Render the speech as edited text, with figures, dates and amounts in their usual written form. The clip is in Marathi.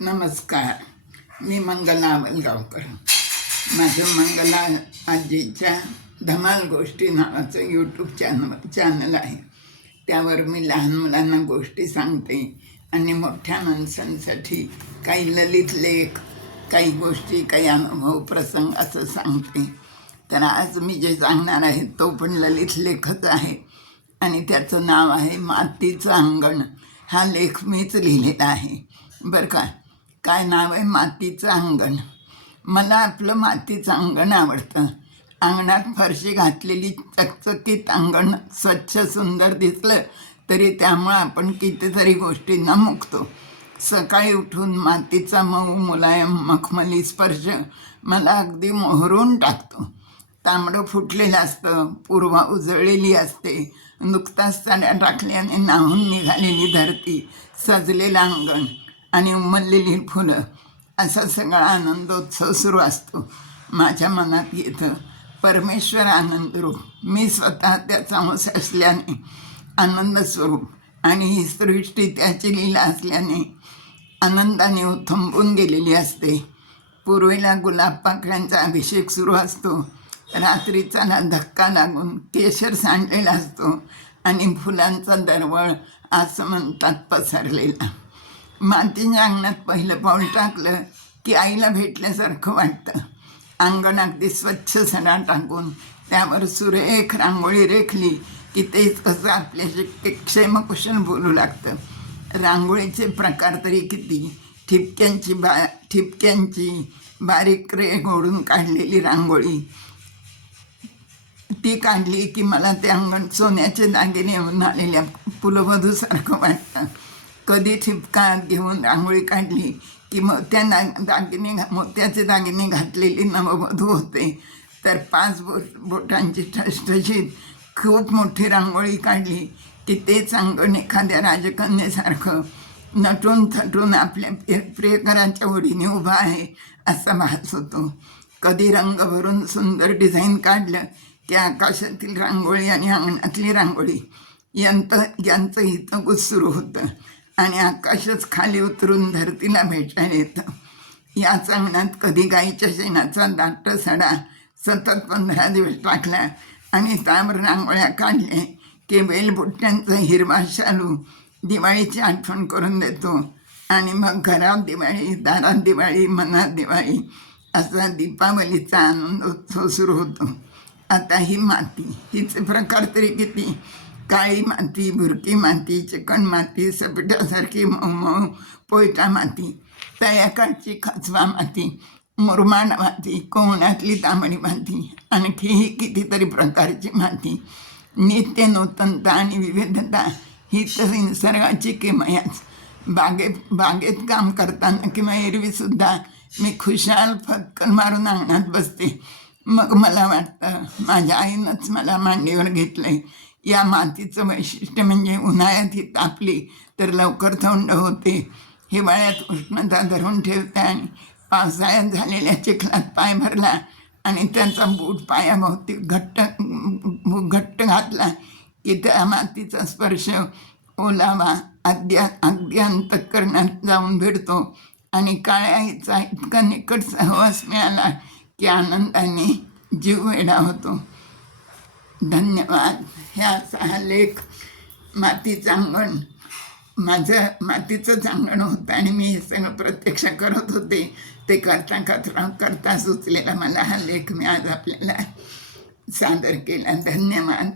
नमस्कार. मी मंगला आवलगावकर. माझं मंगला आजीच्या धमाल गोष्टी नावाचं यूट्यूब चॅनल आहे. त्यावर मी लहान मुलांना गोष्टी सांगते आणि मोठ्या माणसांसाठी काही ललित लेख, काही गोष्टी, काही अनुभव प्रसंग असं सांगते. तर आज मी जे सांगणार आहे तो पण ललित लेखच आहे आणि त्याचं नाव आहे मातीचं अंगण. हा लेख मीच लिहिलेला आहे बरं का. काय नाव आहे? मातीचं अंगण. मला आपलं मातीचं अंगण आवडतं. अंगणात फरशी घातलेली चकचकीत अंगण स्वच्छ सुंदर दिसलं तरी त्यामुळं आपण कितीतरी गोष्टींना मुकतो. सकाळी उठून मातीचा मऊ मुलायम मखमली स्पर्श मला अगदी मोहरून टाकतो. तांबडं फुटलेलं असतं, पूर्वा उजळलेली असते, नुकताच साड्या टाकल्याने नाहून निघालेली धरती, सजलेलं अंगण आणि उमललेली फुलं, असा सगळा आनंदोत्सव सुरू असतो. माझ्या मनात येतं परमेश्वर आनंद रूप. मी स्वतः त्याचा अंश असल्याने आनंद स्वरूप आणि ही सृष्टी त्याची लीला असल्याने आनंदाने उथंबून गेलेली असते. पूर्वेला गुलाब पाकळ्यांचा अभिषेक सुरू असतो. रात्रीचा धक्का लागून केशर सांडलेला असतो आणि फुलांचा दरवळ आसमंतात पसरलेला. मातीच्या अंगणात पहिलं पाऊल टाकलं की आईला भेटल्यासारखं वाटतं. अंगण अगदी स्वच्छ सडा टाकून त्यावर सुरेख रांगोळी रेखली की तेच कसं आपल्याशी क्षेमकुशल बोलू लागतं. रांगोळीचे प्रकार तरी किती. ठिपक्यांची बारीक रेघ ओढून काढलेली रांगोळी, ती काढली की मला ते अंगण सोन्याचे दागिने येऊन आलेल्या पुलवधूसारखं वाटतं. कधी ठिपका घेऊन रांगोळी काढली की मोत्याचे दागिने घातलेली नववधू होते. तर 5 बोटांची ठसठशीत खूप मोठी रांगोळी काढली की तेच अंगण एखाद्या राजकन्येसारखं नटून थटून आपल्या प्रियकराच्या ओढीने उभा आहे असा भास होतो. कधी रंग भरून सुंदर डिझाईन काढलं की आकाशातील रांगोळी आणि अंगणातली रांगोळी यांचं हितगुज सुरू होतं आणि आकाशच खाली उतरून धरतीला भेटायला येतं. याच अंगणात कधी गाईच्या शेणाचा दाट सडा सतत 15 दिवस टाकला आणि त्यावर रांगोळ्या काढल्या की बेलबुट्ट्यांचा हिरवा शालू दिवाळीची आठवण करून देतो आणि मग घरात दिवाळी, दारात दिवाळी, मनात दिवाळी असा दीपावलीचा आनंदोत्सव सुरू होतो. आता ही माती, हिचे प्रकार तरी किती. काळी माती, भुरकी माती, चिकण माती, सपट्यासारखी मऊ पोयटा माती, तळ्याकाठची खचवा माती, मुरमाड माती, कोवण्यातली तांबडी माती, आणखीही कितीतरी प्रकारची माती. नित्य नूतनता आणि विविधता ही तर निसर्गाची किमयाच. बागेत काम करताना किंवा एरवीसुद्धा मी खुशाल फटकन मारून अंगणात बसते. मग मला वाटतं माझ्या आईनंच मला मांडीवर घेतलं. या मातीचं वैशिष्ट्य म्हणजे उन्हाळ्यात ही तापली तर लवकर थंड होते, हिवाळ्यात उष्णता धरून ठेवते आणि पावसाळ्यात झालेल्या चिखलात पाय भरला आणि त्यांचा बूट पायाभोवती घट्ट घातला की त्या मातीचा स्पर्श ओलावा अगदी अंतःकरणात जाऊन भिडतो आणि काळ्या आईचा इतका निकट सहवास मिळाला की आनंदाने जीव वेडा होतो. धन्यवाद. हा लेख मातीचं अंगण, माझं मातीचंच अंगण होतं आणि मी हे सगळं प्रत्यक्ष करत होते. ते करता सुचलेला मला हा लेख मी आज आपल्याला सादर केला. धन्यवाद.